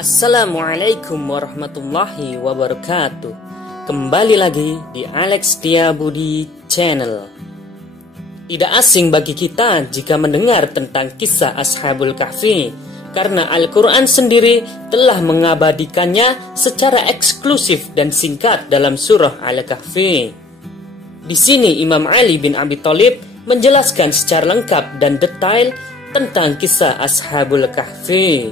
Assalamualaikum warahmatullahi wabarakatuh. Kembali lagi di Alex Diabudi Channel. Tidak asing bagi kita jika mendengar tentang kisah Ashabul Kahfi, karena Al-Quran sendiri telah mengabadikannya secara eksklusif dan singkat dalam surah Al-Kahfi. Di sini Imam Ali bin Abi Thalib menjelaskan secara lengkap dan detail tentang kisah Ashabul Kahfi.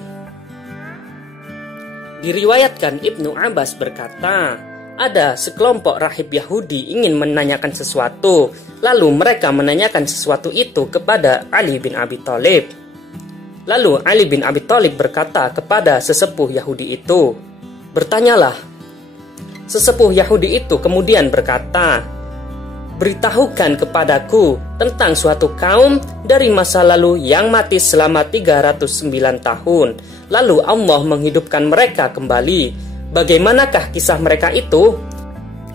Diriwayatkan Ibnu Abbas berkata, ada sekelompok rahib Yahudi ingin menanyakan sesuatu, lalu mereka menanyakan sesuatu itu kepada Ali bin Abi Thalib. Lalu Ali bin Abi Thalib berkata kepada sesepuh Yahudi itu, bertanyalah. Sesepuh Yahudi itu kemudian berkata, beritahukan kepadaku tentang suatu kaum dari masa lalu yang mati selama 309 tahun. Lalu Allah menghidupkan mereka kembali. Bagaimanakah kisah mereka itu?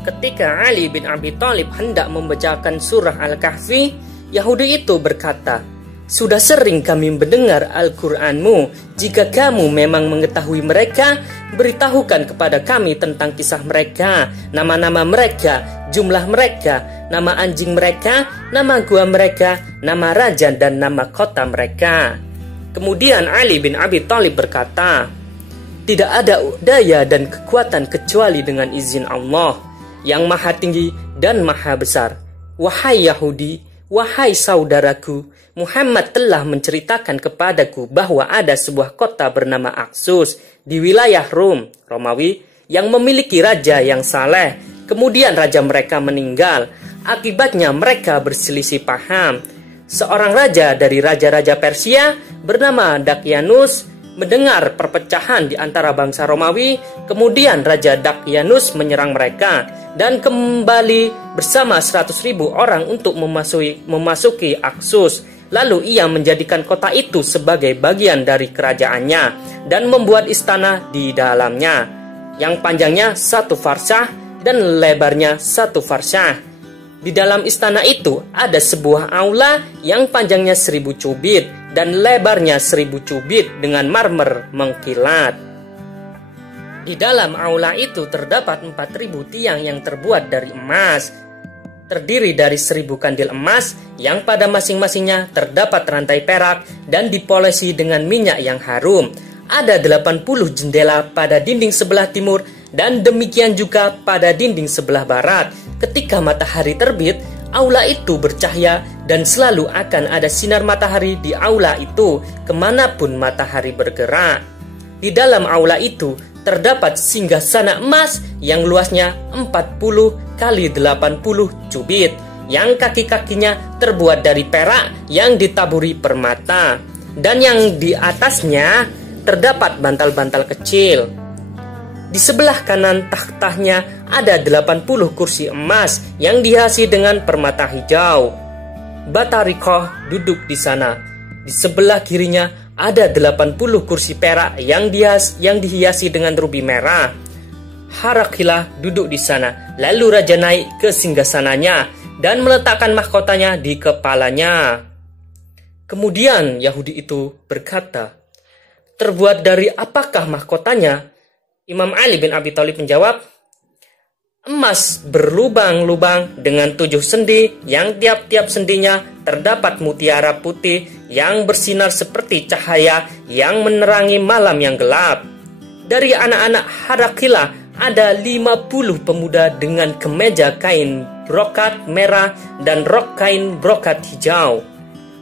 Ketika Ali bin Abi Thalib hendak membacakan surah Al-Kahfi, Yahudi itu berkata, sudah sering kami mendengar Al-Quranmu. Jika kamu memang mengetahui mereka, beritahukan kepada kami tentang kisah mereka, nama-nama mereka, jumlah mereka, nama anjing mereka, nama gua mereka, nama raja dan nama kota mereka. Kemudian Ali bin Abi Thalib berkata, tidak ada daya dan kekuatan kecuali dengan izin Allah yang maha tinggi dan maha besar. Wahai Yahudi, wahai saudaraku, Muhammad telah menceritakan kepadaku bahwa ada sebuah kota bernama Aksus di wilayah Rom, Romawi, yang memiliki raja yang saleh. Kemudian raja mereka meninggal. Akibatnya mereka berselisih paham. Seorang raja dari raja-raja Persia bernama Dakyanus mendengar perpecahan di antara bangsa Romawi. Kemudian Raja Dakyanus menyerang mereka dan kembali bersama 100.000 orang untuk memasuki Aksus. Lalu ia menjadikan kota itu sebagai bagian dari kerajaannya dan membuat istana di dalamnya yang panjangnya 1 farsah dan lebarnya 1 farsah. Di dalam istana itu ada sebuah aula yang panjangnya 1000 cubit dan lebarnya 1000 cubit dengan marmer mengkilat. Di dalam aula itu terdapat 4000 tiang yang terbuat dari emas, terdiri dari 1000 kandil emas yang pada masing-masingnya terdapat rantai perak dan dipolesi dengan minyak yang harum. Ada 80 jendela pada dinding sebelah timur dan demikian juga pada dinding sebelah barat. Ketika matahari terbit, aula itu bercahaya dan selalu akan ada sinar matahari di aula itu kemanapun matahari bergerak. Di dalam aula itu terdapat singgasana emas yang luasnya 40 kali 80 cubit, yang kaki-kakinya terbuat dari perak yang ditaburi permata, dan yang di atasnya terdapat bantal-bantal kecil. Di sebelah kanan tahtanya ada 80 kursi emas yang dihiasi dengan permata hijau. Batarikoh duduk di sana. Di sebelah kirinya ada 80 kursi perak yang dihiasi dengan rubi merah. Harakilah duduk di sana. Lalu raja naik ke singgasananya dan meletakkan mahkotanya di kepalanya. Kemudian Yahudi itu berkata, terbuat dari apakah mahkotanya? Imam Ali bin Abi Thalib menjawab, emas berlubang-lubang dengan 7 sendi yang tiap-tiap sendinya terdapat mutiara putih yang bersinar seperti cahaya yang menerangi malam yang gelap. Dari anak-anak Harakilah ada 50 pemuda dengan kemeja kain brokat merah dan rok kain brokat hijau.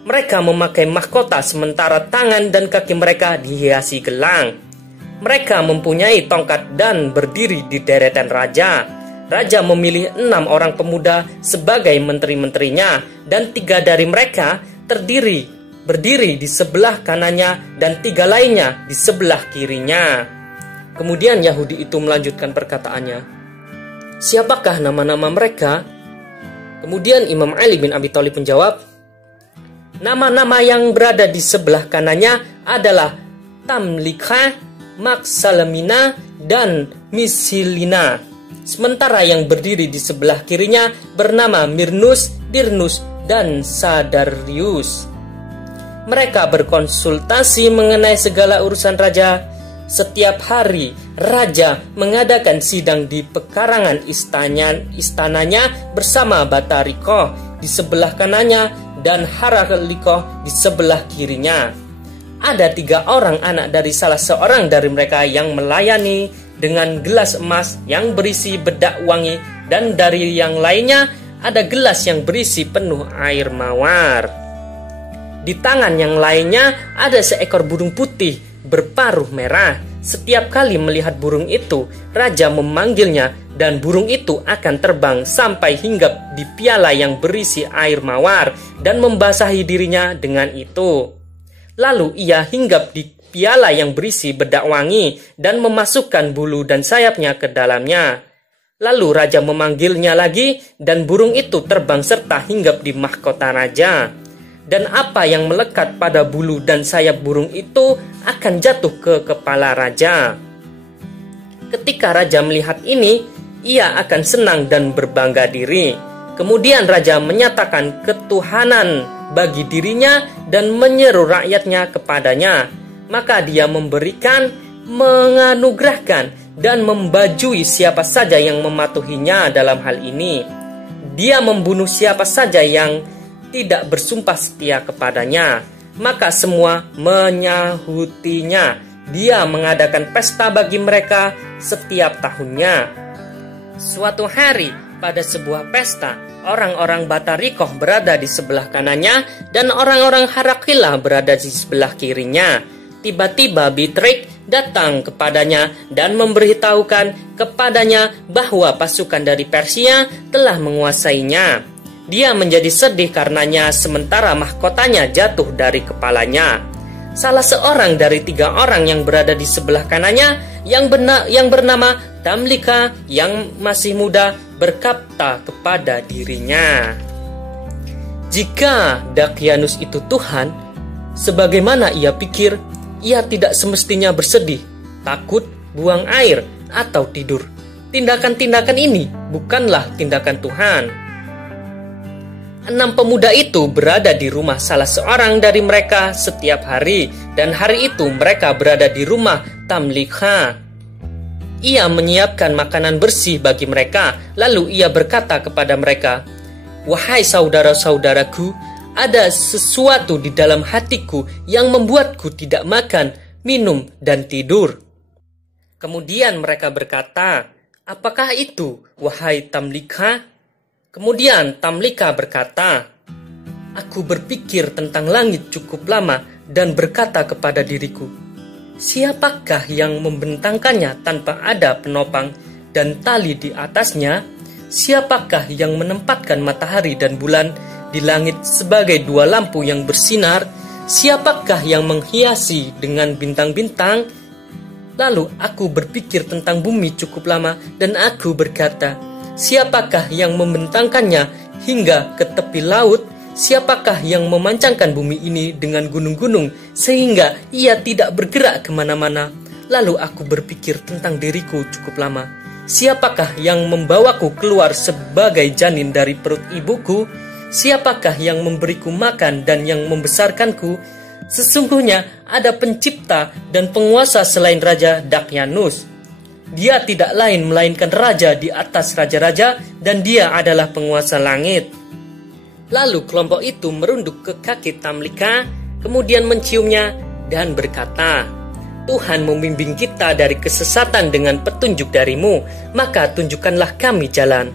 Mereka memakai mahkota sementara tangan dan kaki mereka dihiasi gelang. Mereka mempunyai tongkat dan berdiri di deretan raja. Raja memilih 6 orang pemuda sebagai menteri-menterinya, dan 3 dari mereka berdiri di sebelah kanannya dan 3 lainnya di sebelah kirinya. Kemudian Yahudi itu melanjutkan perkataannya, siapakah nama-nama mereka? Kemudian Imam Ali bin Abi Thalib menjawab, nama-nama yang berada di sebelah kanannya adalah Tamlikha, Maksalamina, dan Misilina. Sementara yang berdiri di sebelah kirinya bernama Mirnus, Dirnus, dan Sadarius. Mereka berkonsultasi mengenai segala urusan raja. Setiap hari raja mengadakan sidang di pekarangan istananya bersama Batariko di sebelah kanannya dan Haraliko di sebelah kirinya. Ada 3 orang anak dari salah seorang dari mereka yang melayani dengan gelas emas yang berisi bedak wangi, dan dari yang lainnya ada gelas yang berisi penuh air mawar. Di tangan yang lainnya ada seekor burung putih berparuh merah. Setiap kali melihat burung itu, raja memanggilnya dan burung itu akan terbang sampai hinggap di piala yang berisi air mawar dan membasahi dirinya dengan itu. Lalu ia hinggap di piala yang berisi bedak wangi dan memasukkan bulu dan sayapnya ke dalamnya. Lalu raja memanggilnya lagi dan burung itu terbang serta hinggap di mahkota raja. Dan apa yang melekat pada bulu dan sayap burung itu akan jatuh ke kepala raja. Ketika raja melihat ini, ia akan senang dan berbangga diri. Kemudian raja menyatakan ketuhanan bagi dirinya dan menyeru rakyatnya kepadanya. Maka dia memberikan, menganugerahkan, dan membajui siapa saja yang mematuhinya dalam hal ini. Dia membunuh siapa saja yang tidak bersumpah setia kepadanya. Maka semua menyahutinya. Dia mengadakan pesta bagi mereka setiap tahunnya. Suatu hari pada sebuah pesta, orang-orang Batarikoh berada di sebelah kanannya dan orang-orang Harakilah berada di sebelah kirinya. Tiba-tiba Bitrik datang kepadanya dan memberitahukan kepadanya bahwa pasukan dari Persia telah menguasainya. Dia menjadi sedih karenanya sementara mahkotanya jatuh dari kepalanya. Salah seorang dari 3 orang yang berada di sebelah kanannya yang bernama Tamlika yang masih muda berkata kepada dirinya, "Jika Dakyanus itu Tuhan, sebagaimana ia pikir, ia tidak semestinya bersedih, takut, buang air, atau tidur. Tindakan-tindakan ini bukanlah tindakan Tuhan." 6 pemuda itu berada di rumah salah seorang dari mereka setiap hari, dan hari itu mereka berada di rumah Tamlika. Ia menyiapkan makanan bersih bagi mereka, lalu ia berkata kepada mereka, "Wahai saudara-saudaraku, ada sesuatu di dalam hatiku yang membuatku tidak makan, minum, dan tidur." Kemudian mereka berkata, "Apakah itu, wahai Tamlika?" Kemudian Tamlika berkata, "Aku berpikir tentang langit cukup lama dan berkata kepada diriku, siapakah yang membentangkannya tanpa ada penopang dan tali di atasnya? Siapakah yang menempatkan matahari dan bulan di langit sebagai 2 lampu yang bersinar? Siapakah yang menghiasi dengan bintang-bintang?" Lalu aku berpikir tentang bumi cukup lama dan aku berkata, siapakah yang membentangkannya hingga ke tepi laut? Siapakah yang memancangkan bumi ini dengan gunung-gunung sehingga ia tidak bergerak kemana-mana? Lalu aku berpikir tentang diriku cukup lama. Siapakah yang membawaku keluar sebagai janin dari perut ibuku? Siapakah yang memberiku makan dan yang membesarkanku? Sesungguhnya ada pencipta dan penguasa selain Raja Dakyanus. Dia tidak lain melainkan raja di atas raja-raja dan dia adalah penguasa langit. Lalu kelompok itu merunduk ke kaki Tamlika, kemudian menciumnya dan berkata, "Tuhan membimbing kita dari kesesatan dengan petunjuk darimu, maka tunjukkanlah kami jalan."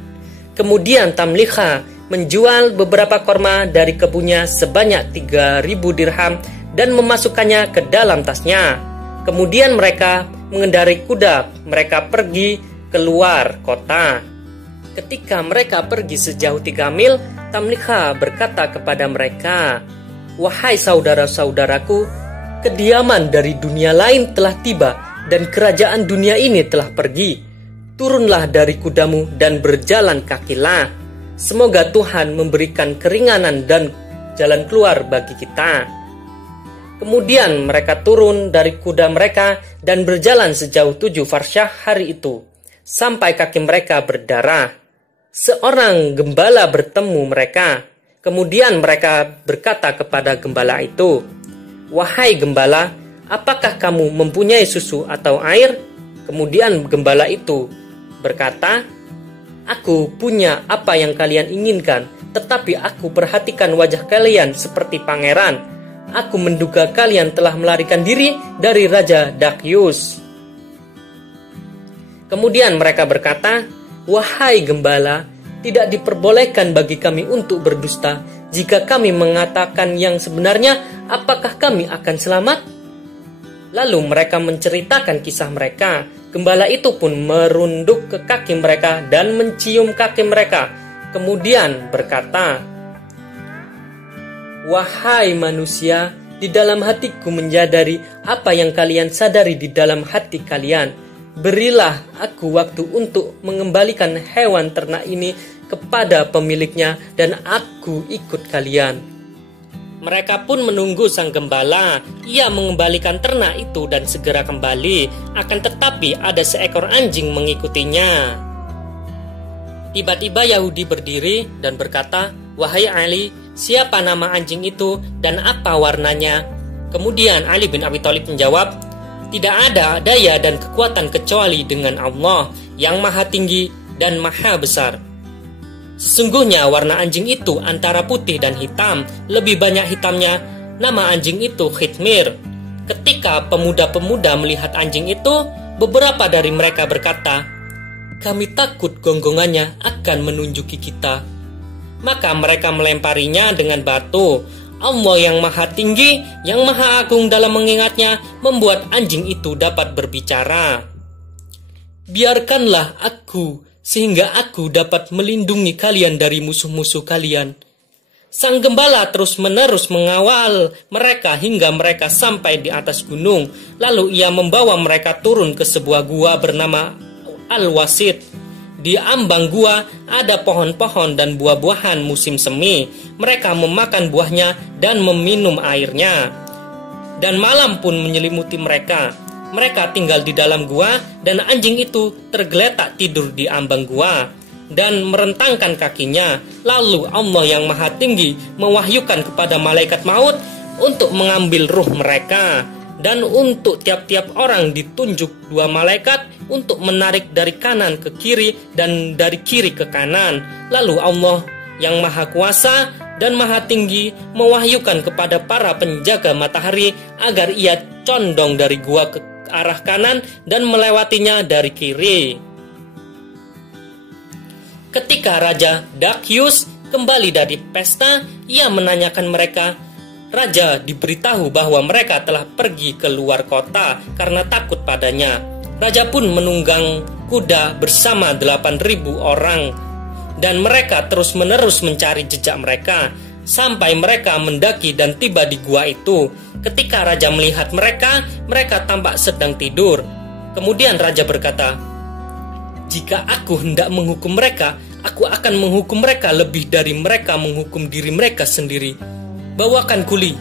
Kemudian Tamlika menjual beberapa korma dari kebunnya sebanyak 3.000 dirham dan memasukkannya ke dalam tasnya. Kemudian mereka mengendarai kuda, mereka pergi keluar kota. Ketika mereka pergi sejauh 3 mil, Tamlika berkata kepada mereka, "Wahai saudara-saudaraku, kediaman dari dunia lain telah tiba dan kerajaan dunia ini telah pergi. Turunlah dari kudamu dan berjalan kakilah. Semoga Tuhan memberikan keringanan dan jalan keluar bagi kita." Kemudian mereka turun dari kuda mereka dan berjalan sejauh 7 farsyah hari itu, sampai kaki mereka berdarah. Seorang gembala bertemu mereka. Kemudian mereka berkata kepada gembala itu, "Wahai gembala, apakah kamu mempunyai susu atau air? Kemudian gembala itu berkata, aku punya apa yang kalian inginkan, tetapi aku perhatikan wajah kalian seperti pangeran. Aku menduga kalian telah melarikan diri dari Raja Dakyus. Kemudian mereka berkata, wahai gembala, tidak diperbolehkan bagi kami untuk berdusta. Jika kami mengatakan yang sebenarnya, apakah kami akan selamat? Lalu mereka menceritakan kisah mereka. Gembala itu pun merunduk ke kaki mereka dan mencium kaki mereka. Kemudian berkata, wahai manusia, di dalam hatiku menyadari apa yang kalian sadari di dalam hati kalian. Berilah aku waktu untuk mengembalikan hewan ternak ini kepada pemiliknya dan aku ikut kalian. Mereka pun menunggu sang gembala. Ia mengembalikan ternak itu dan segera kembali. Akan tetapi ada seekor anjing mengikutinya. Tiba-tiba Yahudi berdiri dan berkata, wahai Ali, siapa nama anjing itu dan apa warnanya? Kemudian Ali bin Abi Thalib menjawab, tidak ada daya dan kekuatan kecuali dengan Allah yang maha tinggi dan maha besar. Sesungguhnya warna anjing itu antara putih dan hitam, lebih banyak hitamnya. Nama anjing itu Khitmir. Ketika pemuda-pemuda melihat anjing itu, beberapa dari mereka berkata, kami takut gonggongannya akan menunjuki kita. Maka mereka melemparinya dengan batu. Allah yang maha tinggi, yang maha agung dalam mengingatnya, membuat anjing itu dapat berbicara. Biarkanlah aku, sehingga aku dapat melindungi kalian dari musuh-musuh kalian. Sang gembala terus-menerus mengawal mereka hingga mereka sampai di atas gunung. Lalu ia membawa mereka turun ke sebuah gua bernama Al-Wasit. Di ambang gua ada pohon-pohon dan buah-buahan musim semi. Mereka memakan buahnya dan meminum airnya. Dan malam pun menyelimuti mereka. Mereka tinggal di dalam gua dan anjing itu tergeletak tidur di ambang gua dan merentangkan kakinya. Lalu Allah yang maha tinggi mewahyukan kepada malaikat maut untuk mengambil ruh mereka. Dan untuk tiap-tiap orang ditunjuk 2 malaikat untuk menarik dari kanan ke kiri dan dari kiri ke kanan. Lalu Allah yang maha kuasa dan maha tinggi mewahyukan kepada para penjaga matahari agar ia condong dari gua ke arah kanan dan melewatinya dari kiri. Ketika Raja Dakyus kembali dari pesta, ia menanyakan mereka. Raja diberitahu bahwa mereka telah pergi ke luar kota karena takut padanya. Raja pun menunggang kuda bersama 8.000 orang dan mereka terus-menerus mencari jejak mereka sampai mereka mendaki dan tiba di gua itu. Ketika Raja melihat mereka, mereka tampak sedang tidur. Kemudian Raja berkata, jika aku hendak menghukum mereka, aku akan menghukum mereka lebih dari mereka menghukum diri mereka sendiri. Bawakan kuli.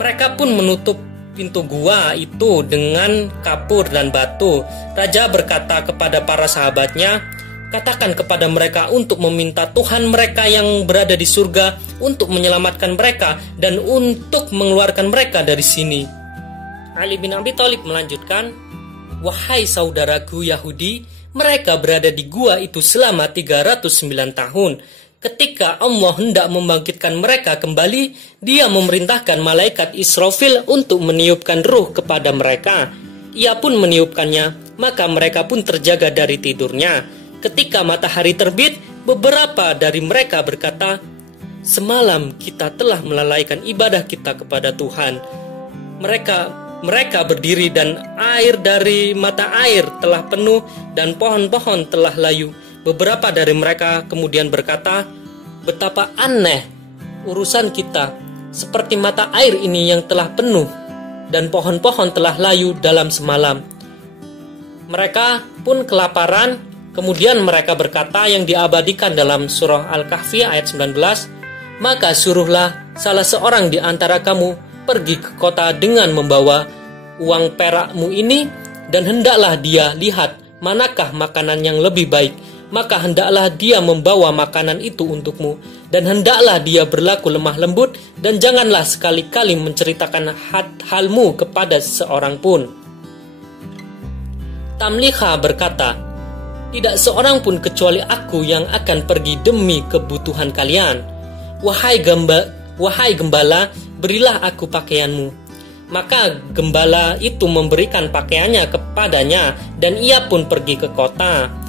Mereka pun menutup pintu gua itu dengan kapur dan batu. Raja berkata kepada para sahabatnya, katakan kepada mereka untuk meminta Tuhan mereka yang berada di surga untuk menyelamatkan mereka dan untuk mengeluarkan mereka dari sini. Ali bin Abi Thalib melanjutkan, wahai saudaraku Yahudi, mereka berada di gua itu selama 309 tahun. Ketika Allah hendak membangkitkan mereka kembali, Dia memerintahkan malaikat Israfil untuk meniupkan ruh kepada mereka. Ia pun meniupkannya, maka mereka pun terjaga dari tidurnya. Ketika matahari terbit, beberapa dari mereka berkata, semalam kita telah melalaikan ibadah kita kepada Tuhan. Mereka berdiri dan air dari mata air telah penuh dan pohon-pohon telah layu. Beberapa dari mereka kemudian berkata, betapa aneh urusan kita, seperti mata air ini yang telah penuh dan pohon-pohon telah layu dalam semalam. Mereka pun kelaparan. Kemudian mereka berkata yang diabadikan dalam surah Al-Kahfi ayat 19, maka suruhlah salah seorang di antara kamu pergi ke kota dengan membawa uang perakmu ini, dan hendaklah dia lihat manakah makanan yang lebih baik. maka hendaklah dia membawa makanan itu untukmu, dan hendaklah dia berlaku lemah lembut, dan janganlah sekali-kali menceritakan halmu kepada seorang pun. Tamliha berkata, tidak seorang pun kecuali aku yang akan pergi demi kebutuhan kalian. Wahai gembala, berilah aku pakaianmu. Maka gembala itu memberikan pakaiannya kepadanya, dan ia pun pergi ke kota.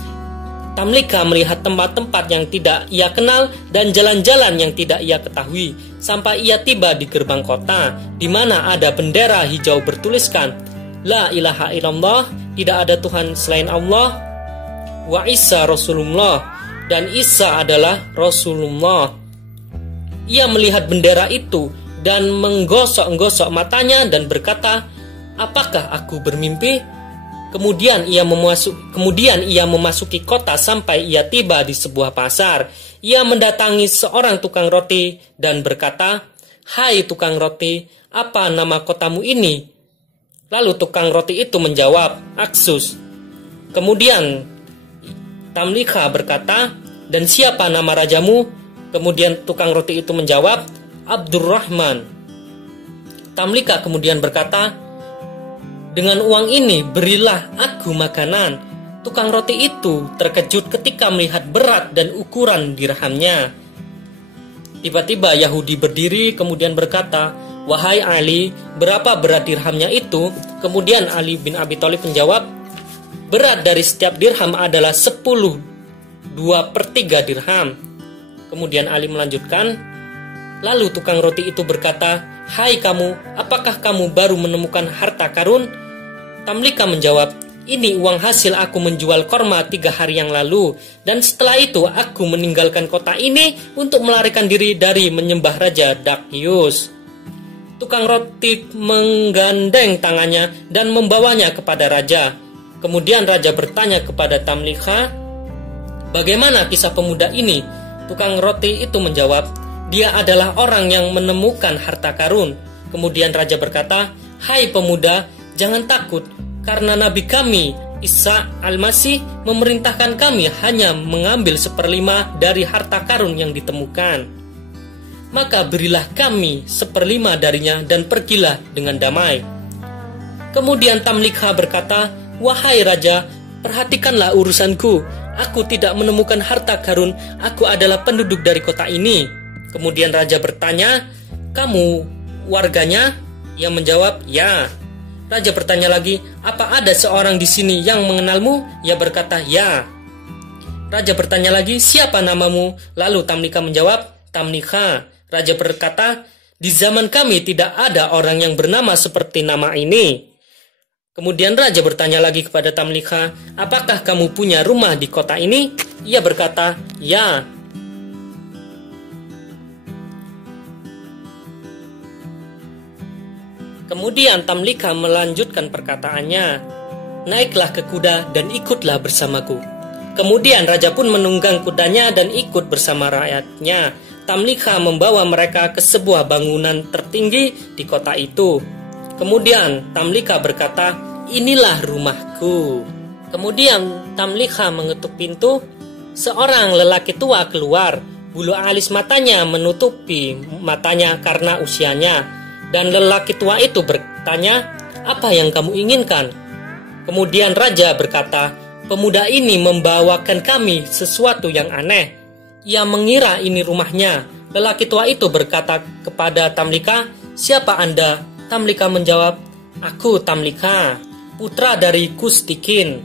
Tamliha melihat tempat-tempat yang tidak ia kenal dan jalan-jalan yang tidak ia ketahui, sampai ia tiba di gerbang kota, di mana ada bendera hijau bertuliskan, La ilaha illallah, tidak ada Tuhan selain Allah, wa Isa Rasulullah, dan Isa adalah Rasulullah. Ia melihat bendera itu dan menggosok-gosok matanya dan berkata, apakah aku bermimpi? Kemudian ia memasuki kota sampai ia tiba di sebuah pasar. Ia mendatangi seorang tukang roti dan berkata, hai tukang roti, apa nama kotamu ini? Lalu tukang roti itu menjawab, Aksus. Kemudian Tamliha berkata, dan siapa nama rajamu? Kemudian tukang roti itu menjawab, Abdurrahman. Tamliha kemudian berkata, dengan uang ini berilah aku makanan. Tukang roti itu terkejut ketika melihat berat dan ukuran dirhamnya. Tiba-tiba Yahudi berdiri kemudian berkata, wahai Ali, berapa berat dirhamnya itu? Kemudian Ali bin Abi Thalib menjawab, berat dari setiap dirham adalah 2/3 dirham. Kemudian Ali melanjutkan, lalu tukang roti itu berkata, hai kamu, apakah kamu baru menemukan harta karun? Tamliha menjawab, ini uang hasil aku menjual korma 3 hari yang lalu, dan setelah itu aku meninggalkan kota ini untuk melarikan diri dari menyembah Raja Dakyus. Tukang roti menggandeng tangannya dan membawanya kepada raja. Kemudian raja bertanya kepada Tamliha, bagaimana kisah pemuda ini? Tukang roti itu menjawab, dia adalah orang yang menemukan harta karun. Kemudian raja berkata, hai pemuda, jangan takut, karena Nabi kami, Isa Al-Masih, memerintahkan kami hanya mengambil 1/5 dari harta karun yang ditemukan. Maka berilah kami 1/5 darinya dan pergilah dengan damai. Kemudian Tamliha berkata, wahai raja, perhatikanlah urusanku. Aku tidak menemukan harta karun, aku adalah penduduk dari kota ini. Kemudian raja bertanya, kamu warganya? Ia menjawab, ya. Raja bertanya lagi, apa ada seorang di sini yang mengenalmu? Ia berkata, ya. Raja bertanya lagi, siapa namamu? Lalu Tamliha menjawab, Tamliha. Raja berkata, di zaman kami tidak ada orang yang bernama seperti nama ini. Kemudian raja bertanya lagi kepada Tamliha, apakah kamu punya rumah di kota ini? Ia berkata, ya. Kemudian Tamliha melanjutkan perkataannya, naiklah ke kuda dan ikutlah bersamaku. Kemudian raja pun menunggang kudanya dan ikut bersama rakyatnya. Tamliha membawa mereka ke sebuah bangunan tertinggi di kota itu. Kemudian Tamliha berkata, inilah rumahku. Kemudian Tamliha mengetuk pintu. Seorang lelaki tua keluar. Bulu alis matanya menutupi matanya karena usianya. Dan lelaki tua itu bertanya, apa yang kamu inginkan? Kemudian raja berkata, pemuda ini membawakan kami sesuatu yang aneh. Ia mengira ini rumahnya. Lelaki tua itu berkata kepada Tamliha, siapa Anda? Tamliha menjawab, aku Tamliha, putra dari Kustikin.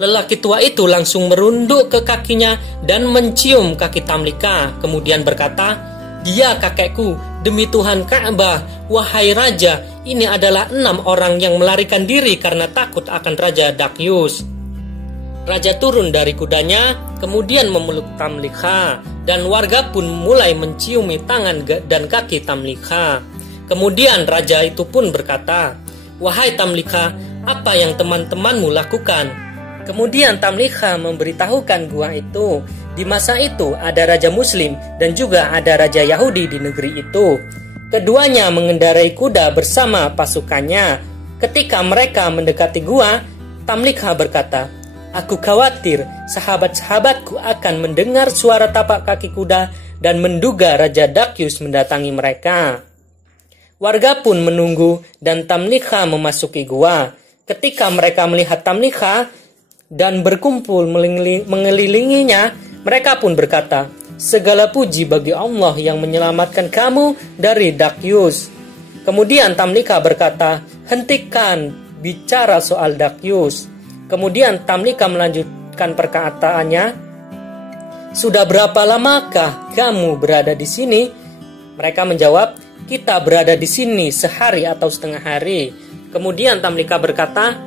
Lelaki tua itu langsung merunduk ke kakinya dan mencium kaki Tamliha. Kemudian berkata, dia kakekku, demi Tuhan Ka'bah, wahai raja, ini adalah 6 orang yang melarikan diri karena takut akan Raja Dakyus. Raja turun dari kudanya, kemudian memeluk Tamliha, dan warga pun mulai menciumi tangan dan kaki Tamliha. Kemudian raja itu pun berkata, wahai Tamliha, apa yang teman-temanmu lakukan? Kemudian Tamliha memberitahukan gua itu, di masa itu ada raja muslim dan juga ada raja Yahudi di negeri itu. Keduanya mengendarai kuda bersama pasukannya. Ketika mereka mendekati gua, Tamliha berkata, Aku khawatir sahabat-sahabatku akan mendengar suara tapak kaki kuda dan menduga Raja Dakyus mendatangi mereka. Warga pun menunggu dan Tamliha memasuki gua. Ketika mereka melihat Tamliha dan berkumpul mengelilinginya, mereka pun berkata, "Segala puji bagi Allah yang menyelamatkan kamu dari Dakyus." Kemudian Tamliha berkata, "Hentikan bicara soal Dakyus." Kemudian Tamliha melanjutkan perkataannya, "Sudah berapa lamakah kamu berada di sini?" Mereka menjawab, "Kita berada di sini sehari atau setengah hari." Kemudian Tamliha berkata,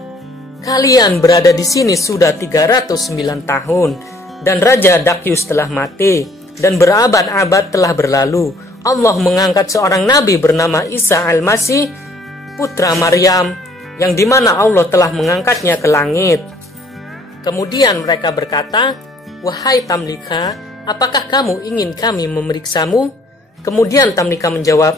"Kalian berada di sini sudah 309 tahun, dan Raja Dakyus telah mati, dan berabad-abad telah berlalu. Allah mengangkat seorang nabi bernama Isa Al-Masih, putra Maryam, yang dimana Allah telah mengangkatnya ke langit." Kemudian mereka berkata, "Wahai Tamliha, apakah kamu ingin kami memeriksamu?" Kemudian Tamliha menjawab,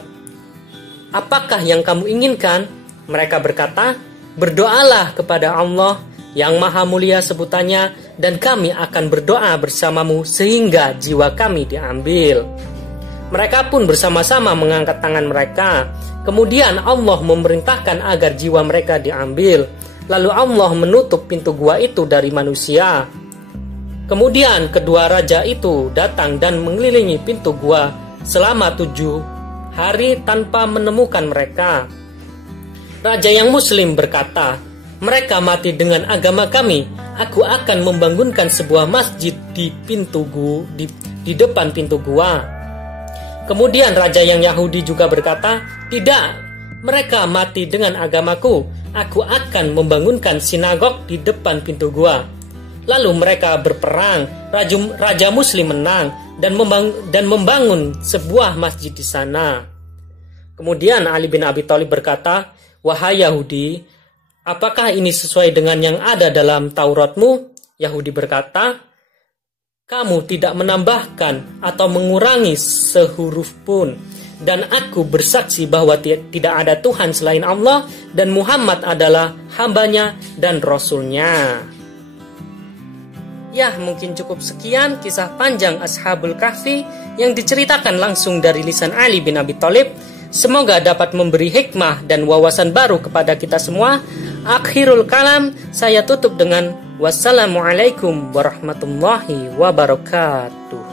"Apakah yang kamu inginkan?" Mereka berkata, "Berdoalah kepada Allah yang maha mulia sebutannya, dan kami akan berdoa bersamamu sehingga jiwa kami diambil." Mereka pun bersama-sama mengangkat tangan mereka. Kemudian Allah memerintahkan agar jiwa mereka diambil. Lalu Allah menutup pintu gua itu dari manusia. Kemudian kedua raja itu datang dan mengelilingi pintu gua selama 7 hari tanpa menemukan mereka. Raja yang muslim berkata, "Mereka mati dengan agama kami. Aku akan membangunkan sebuah masjid di depan pintu gua." Kemudian raja yang Yahudi juga berkata, "Tidak, mereka mati dengan agamaku. Aku akan membangunkan sinagog di depan pintu gua." Lalu mereka berperang. Raja Muslim menang dan membangun sebuah masjid di sana. Kemudian Ali bin Abi Thalib berkata, "Wahai Yahudi, apakah ini sesuai dengan yang ada dalam Tauratmu?" Yahudi berkata, "Kamu tidak menambahkan atau mengurangi sehuruf pun. Dan aku bersaksi bahwa tidak ada Tuhan selain Allah, dan Muhammad adalah hambanya dan rasulnya." Ya, mungkin cukup sekian kisah panjang Ashabul Kahfi yang diceritakan langsung dari lisan Ali bin Abi Thalib. Semoga dapat memberi hikmah dan wawasan baru kepada kita semua. Akhirul kalam, saya tutup dengan wassalamualaikum warahmatullahi wabarakatuh.